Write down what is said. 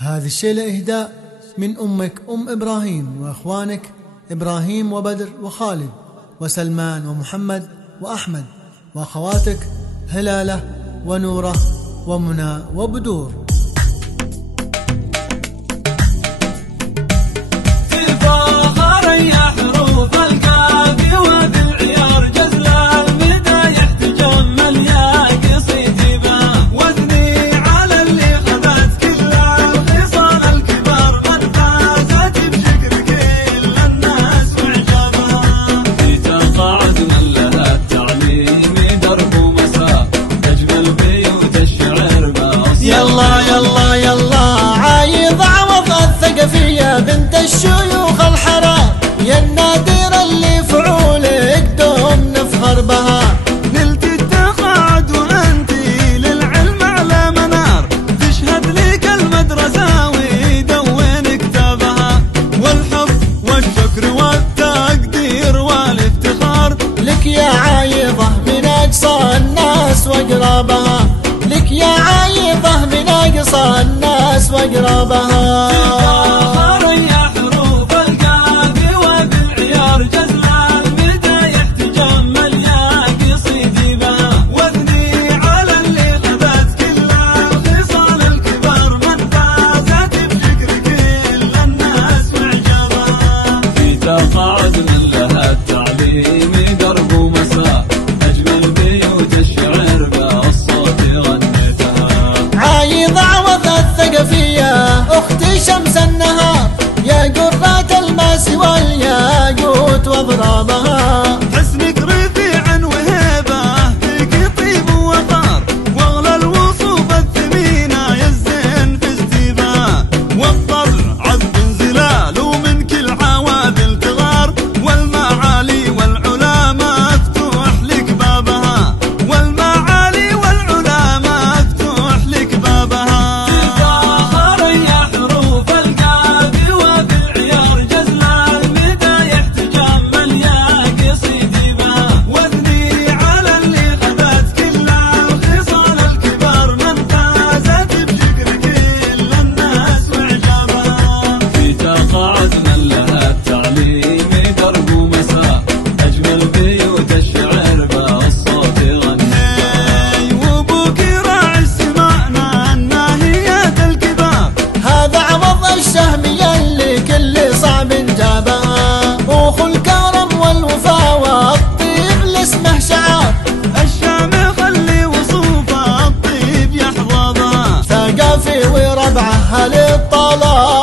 هذا الشيء إهداء من أمك أم إبراهيم وأخوانك إبراهيم وبدر وخالد وسلمان ومحمد وأحمد، وأخواتك هلالة ونورة ومنى وبدور. تفاخر يا حروف الكافي وبالعيار جزل المدايح تجمل يا قصيدي به، واثني على اللي خذت كل الخصال الكبار من فازت بشكر كل الناس وعجبها. في تقاعد من لها التعليم درب ومساء تجمل بيوت الشعر باص. يلا يلا يلا عايض عوض الثقفية بنت الشيوخ الحرام، يا النادر اللي فعولك دوم نفخر بها. نلت التقاعد وانتي للعلم على منار، تشهد لك المدرسة ويدون كتابها، والحب والشكر والتقدير والافتخار لك يا عايضة من أقصى الناس وأقربها، لك يا عايضة من أقصى الناس وأقربها. تقاعد من لها التعليم درب ومساء أجمل بيوت الشعر بالصوت غنتها. عايض عوض الثقفية أختي شمس النهار، يا قرة الماس والياقوت واضرابها. حسنك رفيع وهيبة فيك طيب ووقار، واغلى الوصوف الثمينة يزين في استيباه، والطبع عذب انزلال ومن كل عوادل تغار، والمعالي والعلا مفتوح لك بابها، والمعالي والعلا مفتوح لك بابها. تفاخر يا حروف الكافي وبالعيار جزل المدايح تجمل يا قصيدي به، واثني على اللي خذت كل الخصال الكبار من فازت بشكر كل الناس وعجبها. في تقاعد من لها التعليم درب ومساء أجمل بيوت الشعر بالصوت غنتها. وابوك راعي السماء الناهيات الكبار، هذا عوض الشهمية اللي كل صعب جابها، أخو الكرم والوفا والطيب لاسمه شعار، الشامخ اللي وصوفه الطيب يحفظها. ثقافي وربعه للطلال